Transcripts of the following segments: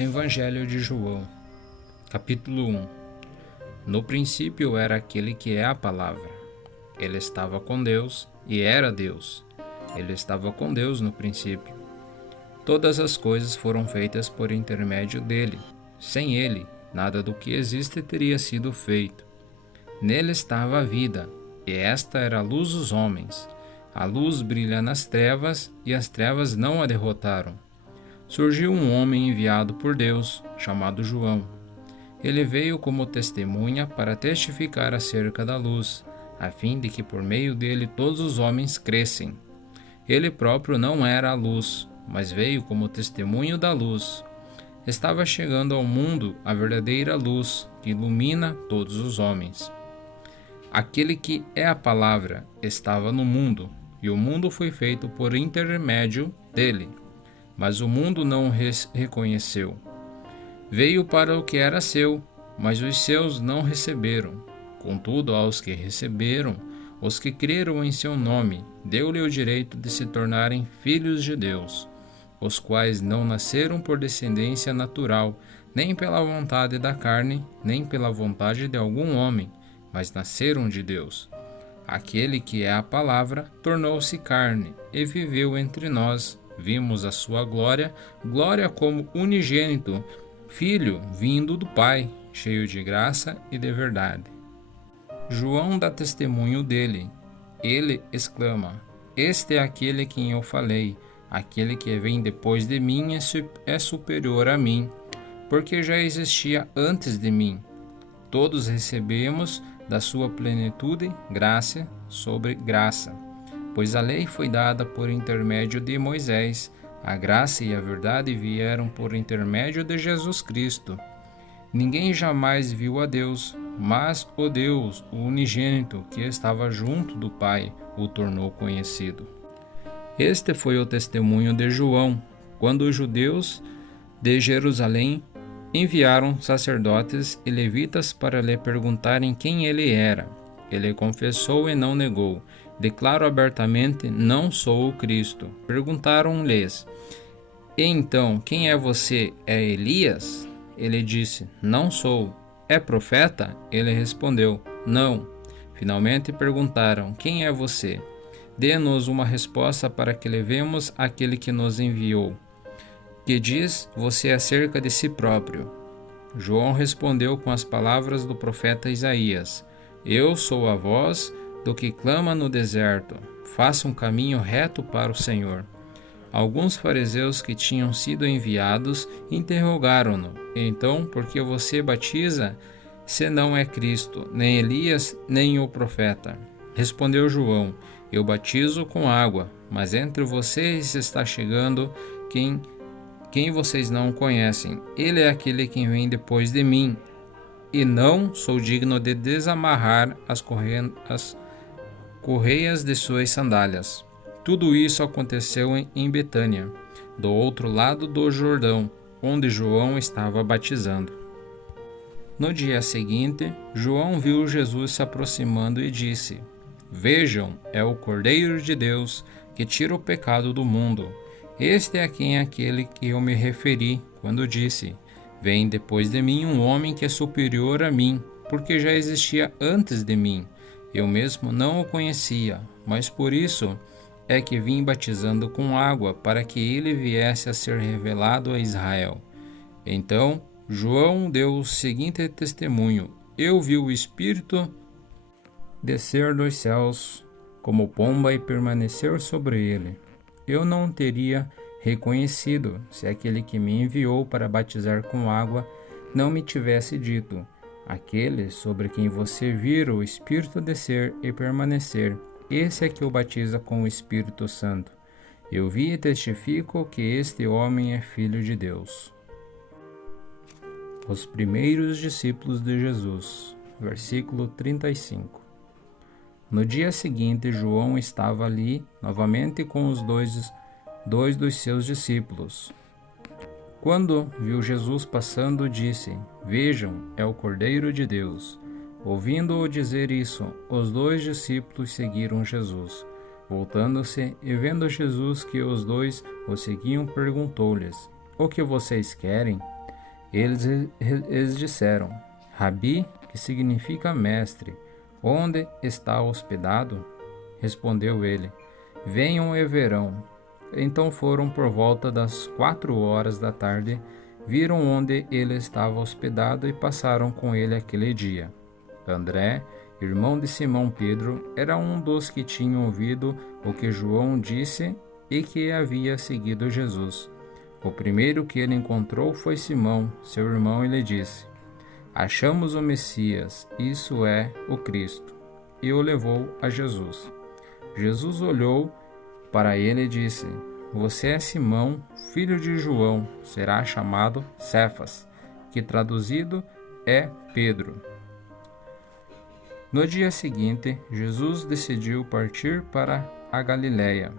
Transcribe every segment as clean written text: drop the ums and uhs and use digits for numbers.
Evangelho de João, capítulo 1. No princípio era aquele que é a palavra. Ele estava com Deus e era Deus. Ele estava com Deus no princípio. Todas as coisas foram feitas por intermédio dele. Sem ele, nada do que existe teria sido feito. Nele estava a vida, e esta era a luz dos homens. A luz brilha nas trevas, e as trevas não a derrotaram. Surgiu um homem enviado por Deus, chamado João. Ele veio como testemunha para testificar acerca da luz, a fim de que por meio dele todos os homens crescem. Ele próprio não era a luz, mas veio como testemunho da luz. Estava chegando ao mundo a verdadeira luz, que ilumina todos os homens. Aquele que é a palavra estava no mundo, e o mundo foi feito por intermédio dele, mas o mundo não o reconheceu. Veio para o que era seu, mas os seus não receberam. Contudo, aos que receberam, os que creram em seu nome, deu-lhe o direito de se tornarem filhos de Deus, os quais não nasceram por descendência natural, nem pela vontade da carne, nem pela vontade de algum homem, mas nasceram de Deus. Aquele que é a palavra tornou-se carne e viveu entre nós. Vimos a sua glória, glória como unigênito, filho vindo do Pai, cheio de graça e de verdade. João dá testemunho dele. Ele exclama: Este é aquele quem eu falei, aquele que vem depois de mim é superior a mim, porque já existia antes de mim. Todos recebemos da sua plenitude graça sobre graça. Pois a lei foi dada por intermédio de Moisés, a graça e a verdade vieram por intermédio de Jesus Cristo. Ninguém jamais viu a Deus, mas o Deus, o unigênito, que estava junto do Pai, o tornou conhecido. Este foi o testemunho de João, quando os judeus de Jerusalém enviaram sacerdotes e levitas para lhe perguntarem quem ele era. Ele confessou e não negou. Declaro abertamente: não sou o Cristo. Perguntaram-lhes: E então, quem é você? É Elias? Ele disse: Não sou. É profeta? Ele respondeu: Não. Finalmente perguntaram: Quem é você? Dê-nos uma resposta para que levemos aquele que nos enviou. Que diz você acerca de si próprio? João respondeu com as palavras do profeta Isaías: Eu sou a voz do que clama no deserto, faça um caminho reto para o Senhor. Alguns fariseus que tinham sido enviados interrogaram-no: Então, por que você batiza, se não é Cristo, nem Elias, nem o profeta? Respondeu João: Eu batizo com água, mas entre vocês está chegando quem vocês não conhecem. Ele é aquele que vem depois de mim, e não sou digno de desamarrar as correias de suas sandálias. Tudo isso aconteceu em Betânia, do outro lado do Jordão, onde João estava batizando. No dia seguinte, João viu Jesus se aproximando e disse: Vejam, é o Cordeiro de Deus que tira o pecado do mundo. Este é aquele que eu me referi quando disse: Vem depois de mim um homem que é superior a mim, porque já existia antes de mim. Eu mesmo não o conhecia, mas por isso é que vim batizando com água, para que ele viesse a ser revelado a Israel. Então João deu o seguinte testemunho: Eu vi o Espírito descer dos céus como pomba e permanecer sobre ele. Eu não teria reconhecido se aquele que me enviou para batizar com água não me tivesse dito: Aquele sobre quem você vira o Espírito descer e permanecer, esse é que o batiza com o Espírito Santo. Eu vi e testifico que este homem é Filho de Deus. Os primeiros discípulos de Jesus, versículo 35. No dia seguinte, João estava ali novamente com os dois dos seus discípulos. Quando viu Jesus passando, disse: Vejam, é o Cordeiro de Deus. Ouvindo-o dizer isso, os dois discípulos seguiram Jesus. Voltando-se e vendo Jesus que os dois o seguiam, perguntou-lhes: O que vocês querem? Eles disseram: Rabi, que significa mestre, onde está hospedado? Respondeu ele: Venham e verão. Então foram por volta das 4 horas da tarde, viram onde ele estava hospedado e passaram com ele aquele dia. André, irmão de Simão Pedro, era um dos que tinham ouvido o que João disse e que havia seguido Jesus. O primeiro que ele encontrou foi Simão, seu irmão, e lhe disse: Achamos o Messias, isso é, o Cristo. E o levou a Jesus. Jesus olhou para ele e disse: Você é Simão, filho de João, será chamado Cefas, que traduzido é Pedro. No dia seguinte, Jesus decidiu partir para a Galiléia.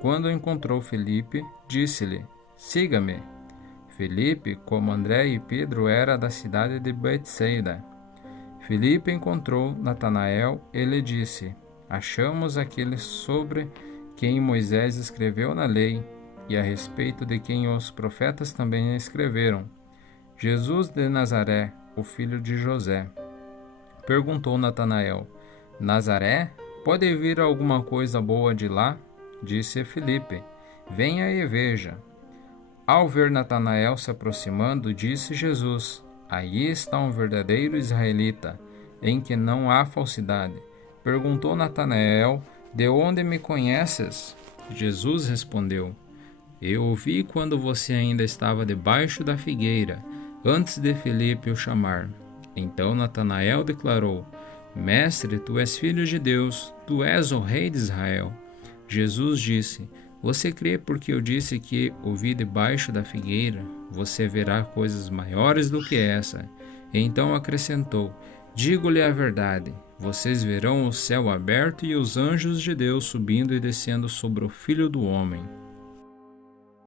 Quando encontrou Felipe, disse-lhe: Siga-me. Felipe, como André e Pedro, era da cidade de Betsaida. Felipe encontrou Natanael e lhe disse: Achamos aquele sobre quem Moisés escreveu na lei e a respeito de quem os profetas também escreveram, Jesus de Nazaré, o filho de José. Perguntou Natanael: Nazaré? Pode vir alguma coisa boa de lá? Disse Felipe: Venha e veja. Ao ver Natanael se aproximando, disse Jesus: Aí está um verdadeiro israelita, em que não há falsidade. Perguntou Natanael: De onde me conheces? Jesus respondeu: Eu o vi quando você ainda estava debaixo da figueira, antes de Felipe o chamar. Então Natanael declarou: Mestre, tu és filho de Deus, tu és o rei de Israel. Jesus disse: Você crê porque eu disse que o vi debaixo da figueira? Você verá coisas maiores do que essa. Então acrescentou: Digo-lhe a verdade, vocês verão o céu aberto e os anjos de Deus subindo e descendo sobre o Filho do Homem.